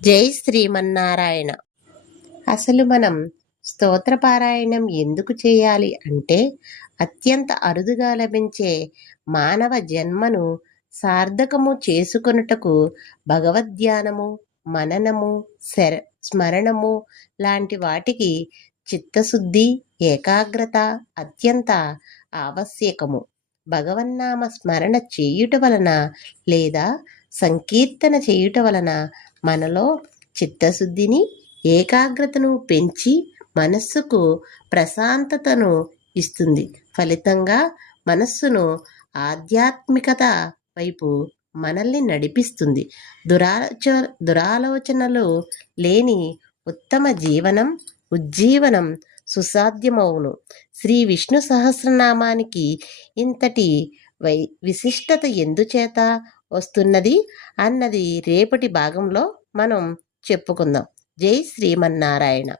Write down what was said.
జై శ్రీమన్నారాయణ. అసలు మనం స్తోత్రపారాయణం ఎందుకు చేయాలి అంటే, అత్యంత అరుదుగా లభించే మానవ జన్మను సార్థకము చేసుకొనుటకు భగవద్ధ్యానము, మననము, స్మరణము లాంటి వాటికి చిత్తశుద్ధి, ఏకాగ్రత అత్యంత ఆవశ్యకము. భగవన్నామ స్మరణ చేయుట వలన లేదా సంకీర్తన చేయుట వలన మనలో చిత్తశుద్ధిని, ఏకాగ్రతను పెంచి మనస్సుకు ప్రశాంతతను ఇస్తుంది. ఫలితంగా మనస్సును ఆధ్యాత్మికత వైపు మనల్ని నడిపిస్తుంది. దురాలోచనలు లేని ఉత్తమ జీవనం, ఉజ్జీవనం సుసాధ్యమవును. శ్రీ విష్ణు సహస్రనామానికి ఇంతటి విశిష్టత ఎందుచేత వస్తున్నది అన్నది రేపటి భాగంలో మనం చెప్పుకుందాం. జై శ్రీమన్నారాయణ.